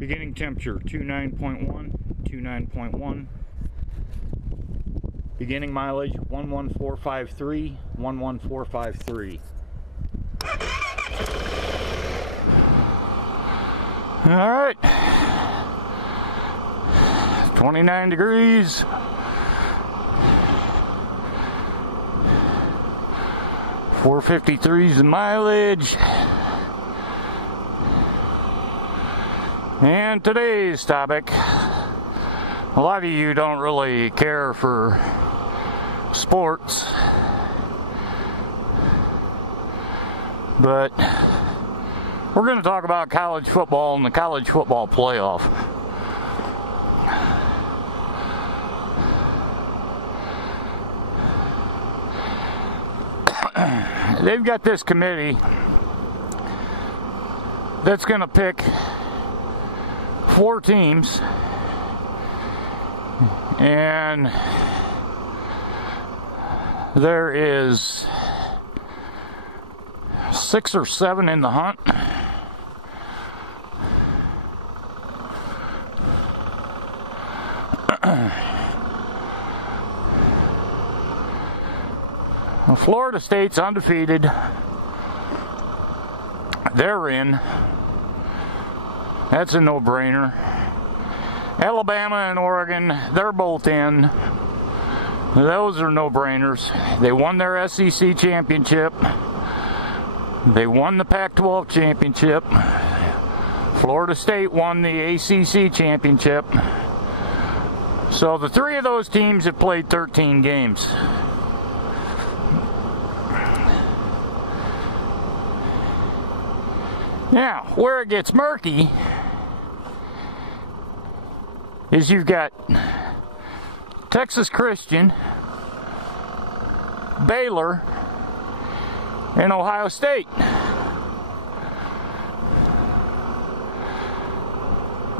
Beginning temperature 29.1, 29.1. Beginning mileage 11453, 11453. All right, 29 degrees. .453 is the mileage. And today's topic, a lot of you don't really care for sports, but we're going to talk about college football and the college football playoff. They've got this committee that's going to pick 4 teams, and there is 6 or 7 in the hunt. Florida State's undefeated. They're in. That's a no-brainer. Alabama and Oregon, they're both in. Those are no-brainers. They won their SEC championship. They won the Pac-12 championship. Florida State won the ACC championship. So the 3 of those teams have played 13 games. Now, where it gets murky is you've got Texas Christian, Baylor, and Ohio State.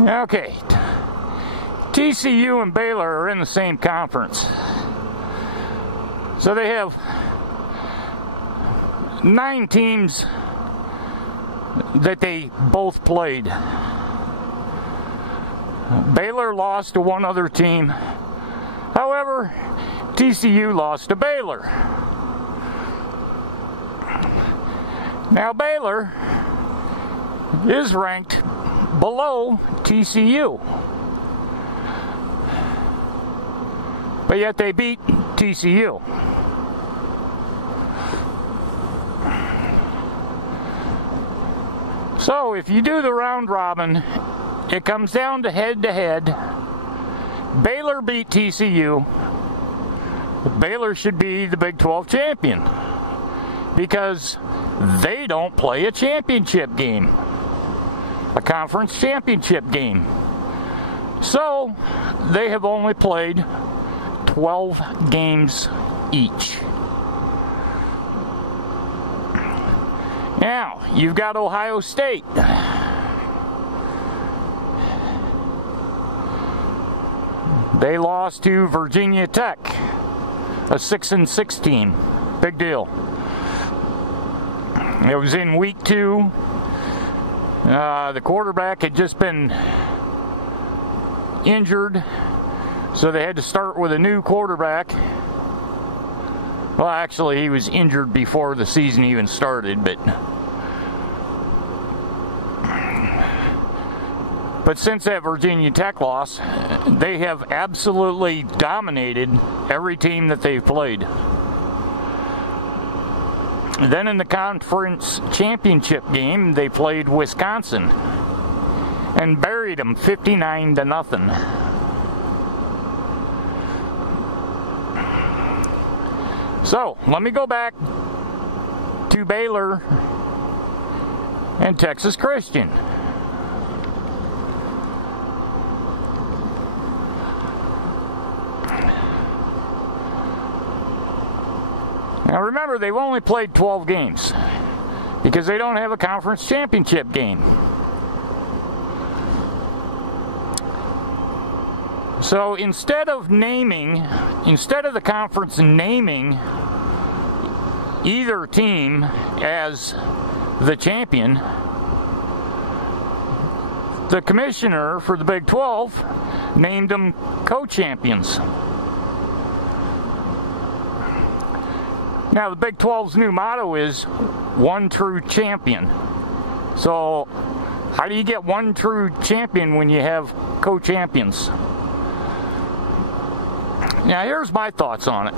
Okay, TCU and Baylor are in the same conference. So they have 9 teams that they both played. Baylor lost to one other team. However, TCU lost to Baylor. Now Baylor is ranked below TCU, but yet they beat TCU. So if you do the round robin, it comes down to head-to-head. Baylor beat TCU. Baylor should be the Big 12 champion because they don't play a championship game, a conference championship game. So they have only played 12 games each. Now, you've got Ohio State. They lost to Virginia Tech, a 6-6 team. Big deal. It was in week 2. The quarterback had just been injured, so they had to start with a new quarterback. Well, actually, he was injured before the season even started, but since that Virginia Tech loss, they have absolutely dominated every team that they've played. Then in the conference championship game, they played Wisconsin and buried them 59-0. So, let me go back to Baylor and Texas Christian. Now remember, they've only played 12 games because they don't have a conference championship game. So instead of the conference naming either team as the champion, the commissioner for the Big 12 named them co-champions. Now, the Big 12's new motto is one true champion. So, how do you get one true champion when you have co-champions? Now, here's my thoughts on it.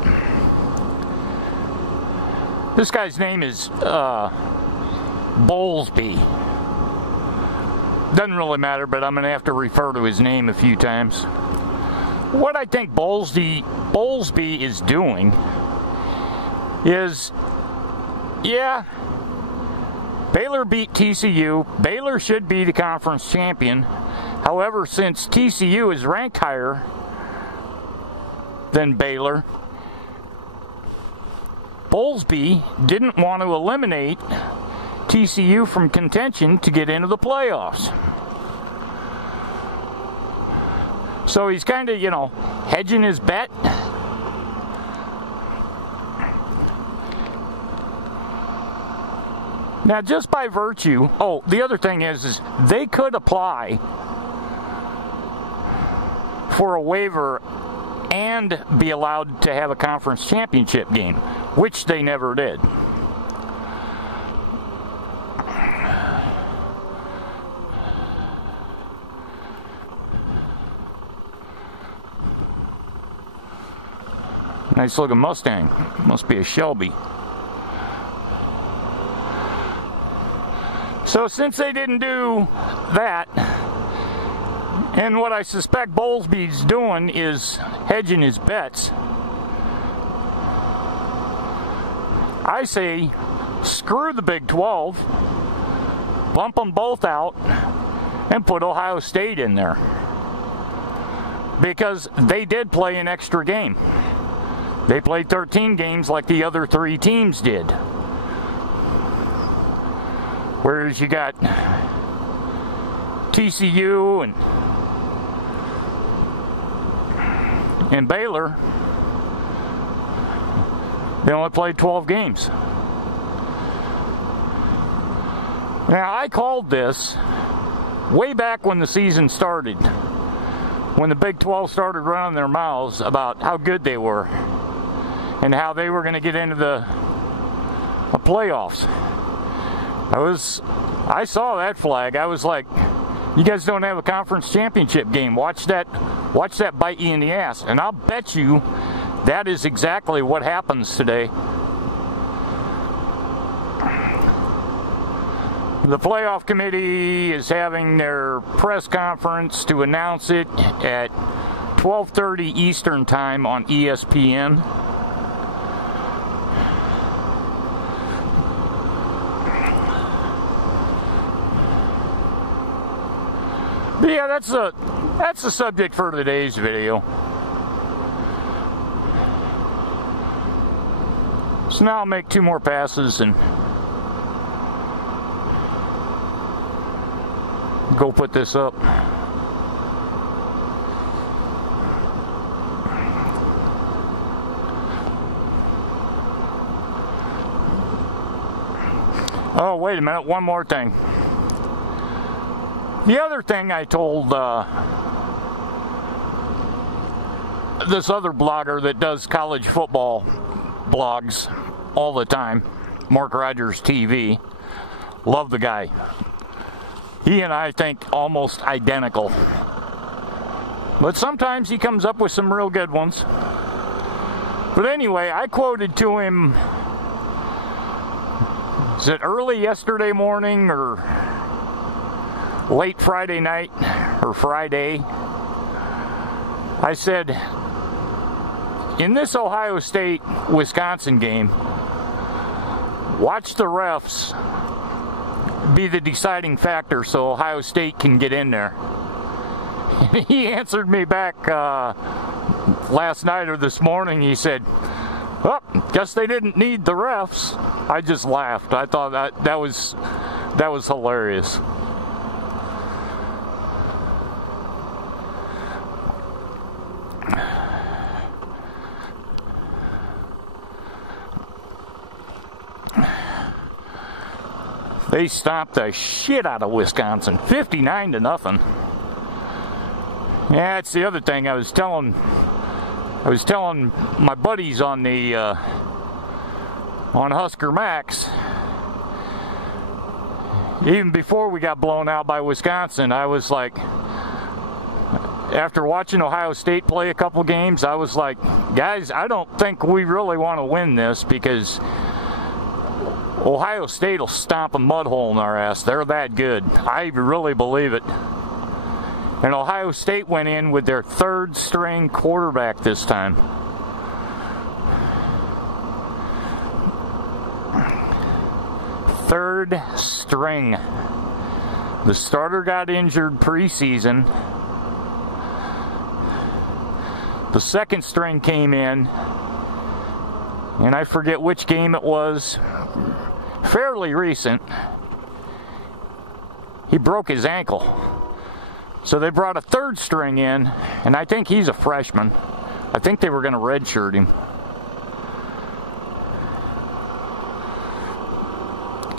This guy's name is Bowlesby. Doesn't really matter, but I'm going to have to refer to his name a few times. What I think Bowlesby is doing is, yeah, Baylor beat TCU. Baylor should be the conference champion. However, since TCU is ranked higher than Baylor, Bowlesby didn't want to eliminate TCU from contention to get into the playoffs. So he's kind of, hedging his bet. Now, just by virtue, the other thing is they could apply for a waiver and be allowed to have a conference championship game, which they never did. Nice looking Mustang. Must be a Shelby. So since they didn't do that, and what I suspect Bowlesby's doing is hedging his bets, I say screw the Big 12, bump them both out, and put Ohio State in there. Because they did play an extra game. They played 13 games like the other 3 teams did. Whereas you got TCU and Baylor, they only played 12 games. Now, I called this way back when the season started, when the Big 12 started running their mouths about how good they were and how they were going to get into the playoffs. I saw that flag. I was like, you guys don't have a conference championship game. Watch that bite you in the ass. And I'll bet you that is exactly what happens today. The playoff committee is having their press conference to announce it at 12:30 Eastern Time on ESPN. But yeah, that's the subject for today's video. So now I'll make 2 more passes and go put this up. Oh, wait a minute, one more thing. The other thing I told this other blogger that does college football blogs all the time, Mark Rogers TV, love the guy. He and I think almost identical. But sometimes he comes up with some real good ones. But anyway, I quoted to him, is it early yesterday morning or late Friday night or Friday? I said, in this Ohio State-Wisconsin game, watch the refs be the deciding factor so Ohio State can get in there. He answered me back last night or this morning. He said, "Oh, guess they didn't need the refs." I just laughed. I thought that was hilarious. They stomped the shit out of Wisconsin, 59-0. Yeah, that's the other thing I was telling my buddies on the on Husker Max. Even before we got blown out by Wisconsin, I was like, after watching Ohio State play a couple games, I was like, guys, I don't think we really want to win this, because Ohio State will stomp a mud hole in our ass. They're that good. I really believe it. And Ohio State went in with their third string quarterback this time. Third string. The starter got injured preseason. The second string came in, and I forget which game it was. Fairly recent. He broke his ankle. So they brought a third string in, and I think he's a freshman. I think they were going to redshirt him.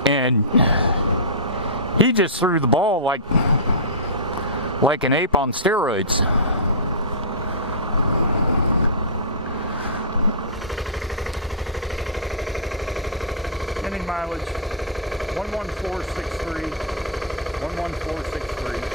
And he just threw the ball like an ape on steroids. Inning mileage 11463. 11463.